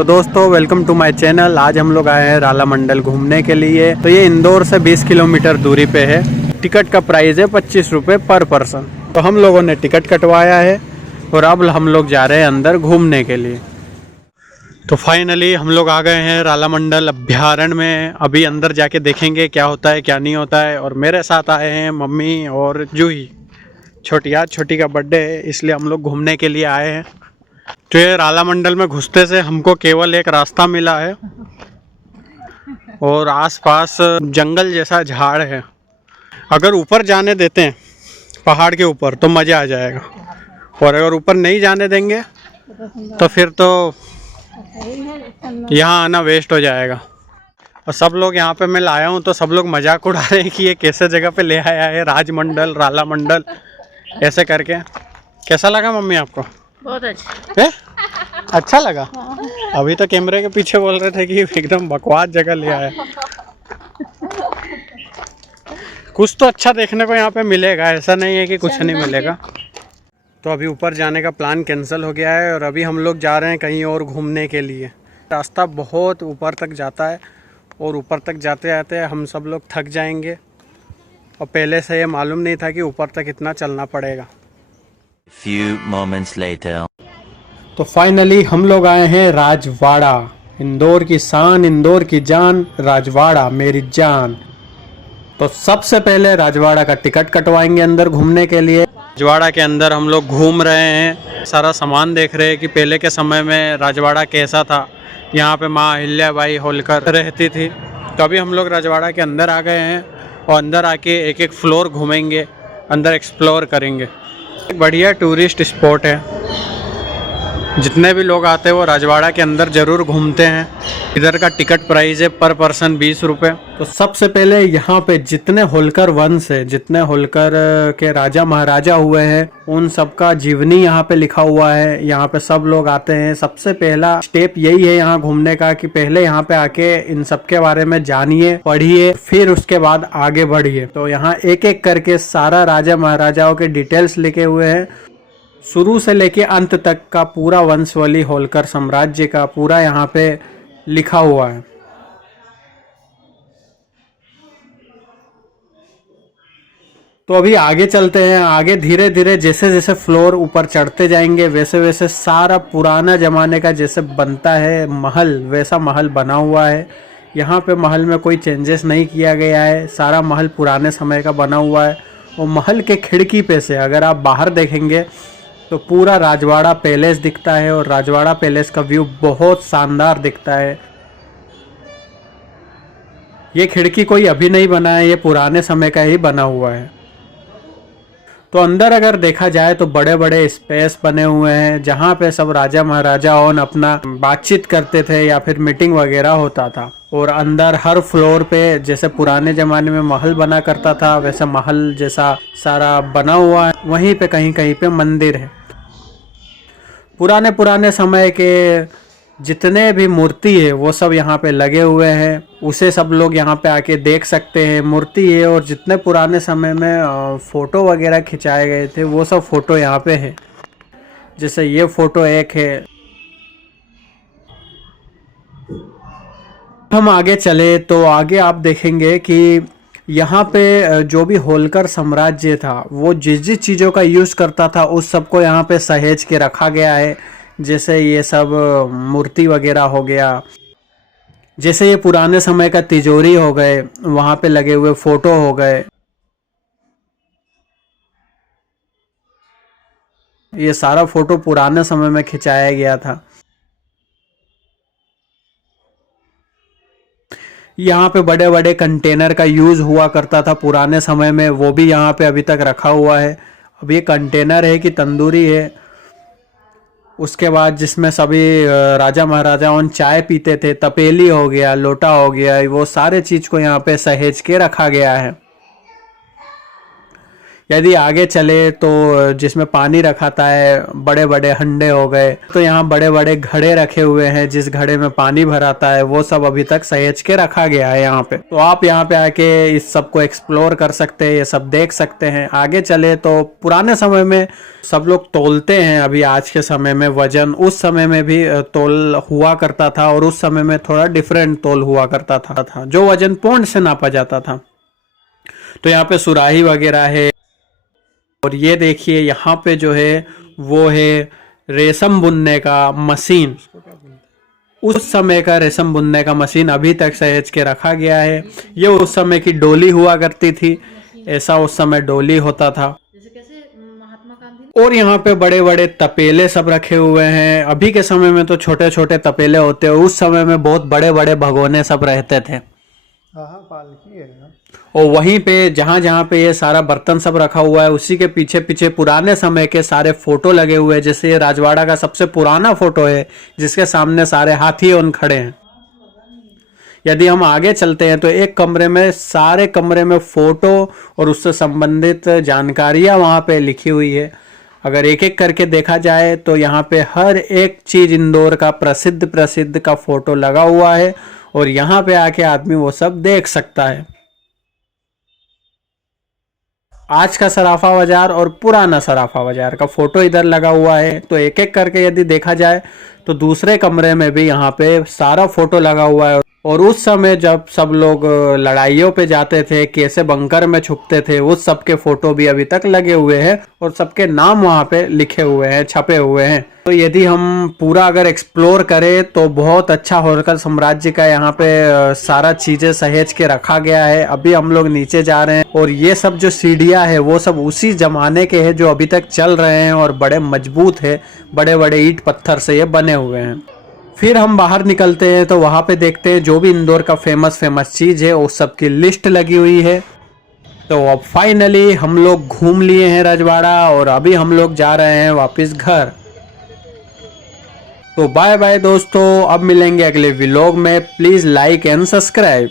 तो दोस्तों welcome to my channel. आज हम लोग आए हैं राला मंडल घूमने के लिए। तो ये इंदौर से 20 किलोमीटर दूरी पे है। टिकट का प्राइस है 25 रुपये पर पर्सन। तो हम लोगों ने टिकट कटवाया है और अब हम लोग जा रहे हैं अंदर घूमने के लिए। तो फाइनली हम लोग आ गए हैं राला मंडल अभ्यारण्य में। अभी अंदर जाके देखेंगे क्या होता है क्या नहीं होता है। और मेरे साथ आए हैं मम्मी और जूही। छोटी का बर्थडे है इसलिए हम लोग घूमने के लिए आए हैं। तो ये राला मंडल में घुसते से हमको केवल एक रास्ता मिला है और आसपास जंगल जैसा झाड़ है। अगर ऊपर जाने देते हैं पहाड़ के ऊपर तो मज़ा आ जाएगा, और अगर ऊपर नहीं जाने देंगे तो फिर तो यहाँ आना वेस्ट हो जाएगा। और सब लोग यहाँ पे मैं लाया हूँ तो सब लोग मजाक उड़ा रहे हैं कि ये कैसे जगह पे ले आया है, राजमंडल राला मंडल ऐसे करके। कैसा लगा मम्मी आपको? बहुत अच्छा है? अच्छा लगा? अभी तो कैमरे के पीछे बोल रहे थे कि एकदम बकवास जगह ले आया। कुछ तो अच्छा देखने को यहाँ पे मिलेगा, ऐसा नहीं है कि कुछ नहीं मिलेगा। तो अभी ऊपर जाने का प्लान कैंसिल हो गया है और अभी हम लोग जा रहे हैं कहीं और घूमने के लिए। रास्ता बहुत ऊपर तक जाता है और ऊपर तक जाते जाते हम सब लोग थक जाएंगे, और पहले से ये मालूम नहीं था कि ऊपर तक इतना चलना पड़ेगा। Few moments later. तो फाइनली हम लोग आए हैं राजवाड़ा। इंदौर की शान, इंदौर की जान, राजवाड़ा मेरी जान। तो सबसे पहले राजवाड़ा का टिकट कटवाएंगे अंदर घूमने के लिए। राजवाड़ा के अंदर हम लोग घूम रहे हैं, सारा सामान देख रहे हैं कि पहले के समय में राजवाड़ा कैसा था। यहाँ पे माँ अहिल्याबाई होलकर रहती थी। तो अभी हम लोग राजवाड़ा के अंदर आ गए हैं और अंदर आके एक एक फ्लोर घूमेंगे, अंदर एक्सप्लोर करेंगे। एक बढ़िया टूरिस्ट स्पॉट है, जितने भी लोग आते हैं वो राजवाड़ा के अंदर ज़रूर घूमते हैं। इधर का टिकट प्राइस है पर पर्सन 20 रुपये। तो सबसे पहले यहाँ पे जितने होलकर वंश है, जितने होलकर के राजा महाराजा हुए हैं, उन सबका जीवनी यहाँ पे लिखा हुआ है। यहाँ पे सब लोग आते हैं। सबसे पहला स्टेप यही है यहाँ घूमने का कि पहले यहाँ पे आके इन सब के बारे में जानिए, पढ़िए, फिर उसके बाद आगे बढ़िए। तो यहाँ एक एक करके सारा राजा महाराजाओं के डिटेल्स लिखे हुए हैं, शुरू से लेके अंत तक का पूरा वंशवली होलकर साम्राज्य का पूरा यहाँ पे लिखा हुआ है। तो अभी आगे चलते हैं। आगे धीरे धीरे जैसे जैसे फ्लोर ऊपर चढ़ते जाएंगे वैसे वैसे सारा पुराना जमाने का जैसे बनता है महल, वैसा महल बना हुआ है। यहाँ पे महल में कोई चेंजेस नहीं किया गया है, सारा महल पुराने समय का बना हुआ है। और महल के खिड़की पे से अगर आप बाहर देखेंगे तो पूरा राजवाड़ा पैलेस दिखता है, और राजवाड़ा पैलेस का व्यू बहुत शानदार दिखता है। ये खिड़की कोई अभी नहीं बना है, ये पुराने समय का ही बना हुआ है। तो अंदर अगर देखा जाए तो बड़े बड़े स्पेस बने हुए हैं जहाँ पे सब राजा महाराजाओं अपना बातचीत करते थे या फिर मीटिंग वगैरह होता था। और अंदर हर फ्लोर पे जैसे पुराने ज़माने में महल बना करता था वैसा महल जैसा सारा बना हुआ है। वहीं पे कहीं कहीं पे मंदिर है। पुराने समय के जितने भी मूर्ति है वो सब यहाँ पे लगे हुए हैं, उसे सब लोग यहाँ पे आके देख सकते हैं। मूर्ति है और जितने पुराने समय में फ़ोटो वगैरह खिंचाए गए थे वो सब फ़ोटो यहाँ पे है। जैसे ये फ़ोटो एक है। हम आगे चले तो आगे आप देखेंगे कि यहाँ पे जो भी होलकर साम्राज्य था वो जिस जिस चीज़ों का यूज़ करता था उस सबको यहाँ पे सहेज के रखा गया है। जैसे ये सब मूर्ति वगैरह हो गया, जैसे ये पुराने समय का तिजोरी हो गए, वहाँ पे लगे हुए फ़ोटो हो गए, ये सारा फ़ोटो पुराने समय में खिंचाया गया था। यहाँ पे बड़े बड़े कंटेनर का यूज़ हुआ करता था पुराने समय में, वो भी यहाँ पे अभी तक रखा हुआ है। अब ये कंटेनर है कि तंदूरी है, उसके बाद जिसमें सभी राजा महाराजाओं चाय पीते थे, तपेली हो गया, लोटा हो गया, वो सारे चीज़ को यहाँ पे सहेज के रखा गया है। यदि आगे चले तो जिसमें पानी रखाता है, बड़े बड़े हंडे हो गए, तो यहाँ बड़े बड़े घड़े रखे हुए हैं जिस घड़े में पानी भराता है, वो सब अभी तक सहेज के रखा गया है यहाँ पे। तो आप यहाँ पे आके इस सब को एक्सप्लोर कर सकते हैं, ये सब देख सकते हैं। आगे चले तो पुराने समय में सब लोग तोलते हैं, अभी आज के समय में वजन, उस समय में भी तोल हुआ करता था और उस समय में थोड़ा डिफरेंट तोल हुआ करता था जो वजन पौंड से नापा जाता था। तो यहाँ पे सुराही वगैरह है। और ये देखिए यहाँ पे जो है वो है रेशम बुनने का मशीन। उस समय का रेशम बुनने का मशीन अभी तक सहेज के रखा गया है। ये उस समय की डोली हुआ करती थी, ऐसा उस समय डोली होता था। और यहाँ पे बड़े बड़े तपेले सब रखे हुए हैं। अभी के समय में तो छोटे छोटे तपेले होते हैं, उस समय में बहुत बड़े बड़े भगोने सब रहते थे। पालकी है ना। और वहीं पे जहाँ जहाँ पे ये सारा बर्तन सब रखा हुआ है, उसी के पीछे पीछे पुराने समय के सारे फोटो लगे हुए हैं। जैसे ये राजवाड़ा का सबसे पुराना फोटो है जिसके सामने सारे हाथी उन खड़े हैं। यदि हम आगे चलते हैं तो एक कमरे में, सारे कमरे में फोटो और उससे संबंधित जानकारियाँ वहाँ पे लिखी हुई है। अगर एक एक करके देखा जाए तो यहाँ पे हर एक चीज इंदौर का प्रसिद्ध का फोटो लगा हुआ है और यहाँ पे आके आदमी वो सब देख सकता है। आज का सराफा बाजार और पुराना सराफा बाजार का फोटो इधर लगा हुआ है। तो एक एक करके यदि देखा जाए तो दूसरे कमरे में भी यहाँ पे सारा फोटो लगा हुआ है। और उस समय जब सब लोग लड़ाइयों पे जाते थे, कैसे बंकर में छुपते थे, उस सब के फोटो भी अभी तक लगे हुए हैं और सबके नाम वहाँ पे लिखे हुए हैं, छपे हुए हैं। तो यदि हम पूरा अगर एक्सप्लोर करें तो बहुत अच्छा होलकर साम्राज्य का यहाँ पे सारा चीजें सहेज के रखा गया है। अभी हम लोग नीचे जा रहे हैं और ये सब जो सीढ़ियाँ है वो सब उसी जमाने के हैं जो अभी तक चल रहे हैं और बड़े मजबूत है, बड़े बड़े ईंट पत्थर से ये बने हुए हैं। फिर हम बाहर निकलते हैं तो वहाँ पे देखते हैं जो भी इंदौर का फेमस चीज़ है उस सब की लिस्ट लगी हुई है। तो अब फाइनली हम लोग घूम लिए हैं राजवाड़ा और अभी हम लोग जा रहे हैं वापस घर। तो बाय बाय दोस्तों, अब मिलेंगे अगले व्लॉग में। Please like and subscribe.